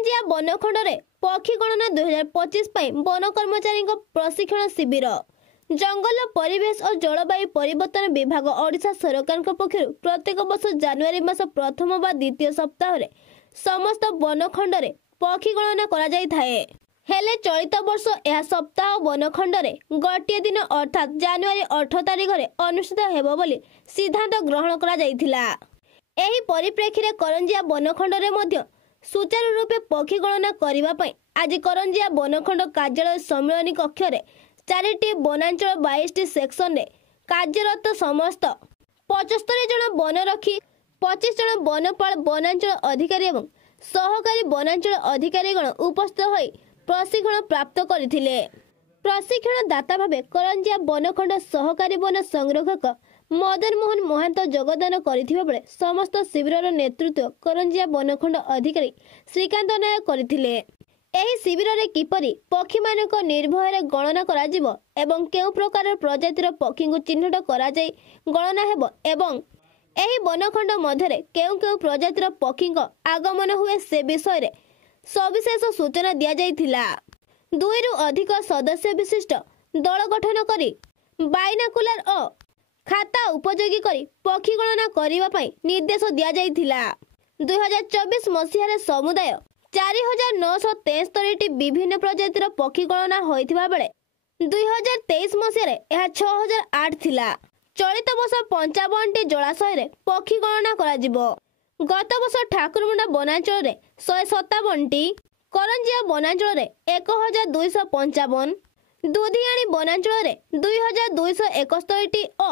କରଞ୍ଜିଆ ବନଖଣ୍ଡରେ ପକ୍ଷୀ ଗଣନା 2025 ପାଇଁ ବନ କର୍ମଚାରୀଙ୍କ ପ୍ରଶିକ୍ଷଣ ଶିବିର। ଜଙ୍ଗଲ ପରିବେଶ ଓ ଜଳବାୟୁ ପରିବର୍ତ୍ତନ ବିଭାଗ ଓଡ଼ିଶା ସରକାରଙ୍କ ପକ୍ଷରୁ ପ୍ରତ୍ୟେକ ବର୍ଷ ଜାନୁଆରୀ ମାସ ପ୍ରଥମ ବା ଦ୍ୱିତୀୟ ସପ୍ତାହରେ ସମସ୍ତ ବନଖଣ୍ଡରେ ପକ୍ଷୀ ଗଣନା କରାଯାଇଥାଏ। ହେଲେ ଚଳିତ ବର୍ଷ ଏହା ସପ୍ତାହ ବନଖଣ୍ଡରେ ଗୋଟିଏ ଦିନ ଅର୍ଥାତ୍ ଜାନୁଆରୀ 18 ତାରିଖରେ ଅନୁଷ୍ଠିତ ହେବ ବୋଲି ସିଦ୍ଧାନ୍ତ ଗ୍ରହଣ କରାଯାଇଥିଲା। ଏହି ପରିପ୍ରେକ୍ଷୀରେ କରଞ୍ଜିଆ ବନଖଣ୍ଡରେ ମଧ୍ୟ ସୁଚାରୁ ରୂପେ ପକ୍ଷୀ ଗଣନା କରିବା ପାଇଁ ଆଜି କରଞ୍ଜିଆ ବନଖଣ୍ଡ କାର୍ଯ୍ୟାଳୟ ସମ୍ମିଳନୀ କକ୍ଷରେ 4ଟି ବନାଞ୍ଚଳ 22ଟି ସେକ୍ସନରେ କାର୍ଯ୍ୟରତ ସମସ୍ତ 75 ଜଣ ବନରକ୍ଷୀ, 25 ଜଣ ବନପାଳ ବନାଞ୍ଚଳ ଅଧିକାରୀ ଏବଂ ସହକାରୀ ବନାଞ୍ଚଳ ଅଧିକାରୀଗଣ ଉପସ୍ଥିତ ହୋଇ ପ୍ରଶିକ୍ଷଣ ପ୍ରାପ୍ତ କରିଥିଲେ। ପ୍ରଶିକ୍ଷଣ ଦାତା ଭାବେ କରଞ୍ଜିଆ ବନଖଣ୍ଡ ସହକାରୀ ବନ ସଂରକ୍ଷକ ମଦନ ମୋହନ ମହାନ୍ତ ଯୋଗଦାନ କରିଥିବା ବେଳେ ସମସ୍ତ ଶିବିରର ନେତୃତ୍ୱ କରଞ୍ଜିଆ ବନଖଣ୍ଡ ଅଧିକାରୀ ଶ୍ରୀକାନ୍ତ ନାୟକ କରିଥିଲେ। ଏହି ଶିବିରରେ କିପରି ପକ୍ଷୀମାନଙ୍କ ନିର୍ଭୟରେ ଗଣନା କରାଯିବ ଏବଂ କେଉଁ ପ୍ରକାର ପ୍ରଜାତିର ପକ୍ଷୀଙ୍କୁ ଚିହ୍ନଟ କରାଯାଇ ଗଣନା ହେବ ଏବଂ ଏହି ବନଖଣ୍ଡ ମଧ୍ୟରେ କେଉଁ କେଉଁ ପ୍ରଜାତିର ପକ୍ଷୀଙ୍କ ଆଗମନ ହୁଏ ସେ ବିଷୟରେ ସବିଶେଷ ସୂଚନା ଦିଆଯାଇଥିଲା। 2ରୁ ଅଧିକ ସଦସ୍ୟ ବିଶିଷ୍ଟ ଦଳ ଗଠନ କରି ବାଇନାକୁଲାର ଓ ଖାତା ଉପଯୋଗୀ କରି ପକ୍ଷୀ ଗଣନା କରିବା ପାଇଁ ନିର୍ଦ୍ଦେଶ ଦିଆଯାଇଥିଲା। 2024 ମସିହାରେ ସମୁଦାୟ 4973ଟି ବିଭିନ୍ନ ପ୍ରଜାତିର ପକ୍ଷୀ ଗଣନା ହୋଇଥିବା ବେଳେ 2023 ମସିହାରେ ଏହା 6008 ଥିଲା। ଚଳିତ ବର୍ଷ 55ଟି ଜଳାଶୟରେ ପକ୍ଷୀ ଗଣନା କରାଯିବ। ଗତ ବର୍ଷ ଠାକୁରମୁଣ୍ଡା ବନାଞ୍ଚଳରେ 157ଟି, କରଞ୍ଜିଆ ବନାଞ୍ଚଳରେ 1255, ଦୁଧିଆଣୀ ବନାଞ୍ଚଳରେ 2271ଟି ଓ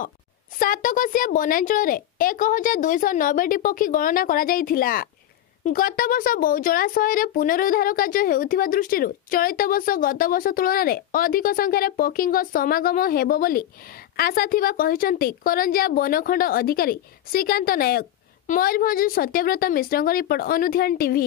ସାତକୋଶିଆ ବନାଞ୍ଚଳରେ 1290ଟି ପକ୍ଷୀ ଗଣନା କରାଯାଇଥିଲା। ଗତ ବର୍ଷ ବହୁ ଜଳାଶୟରେ ପୁନରୁଦ୍ଧାର କାର୍ଯ୍ୟ ହେଉଥିବା ଦୃଷ୍ଟିରୁ ଚଳିତ ବର୍ଷ ଗତ ବର୍ଷ ତୁଳନାରେ ଅଧିକ ସଂଖ୍ୟାରେ ପକ୍ଷୀଙ୍କ ସମାଗମ ହେବ ବୋଲି ଆଶା ଥିବା କହିଛନ୍ତି କରଞ୍ଜିଆ ବନଖଣ୍ଡ ଅଧିକାରୀ ଶ୍ରୀକାନ୍ତ ନାୟକ। ମୟୂରଭଞ୍ଜରୁ ସତ୍ୟବ୍ରତ ମିଶ୍ରଙ୍କ ରିପୋର୍ଟ, ଅନୁଧ୍ୟାନ ଟିଭି।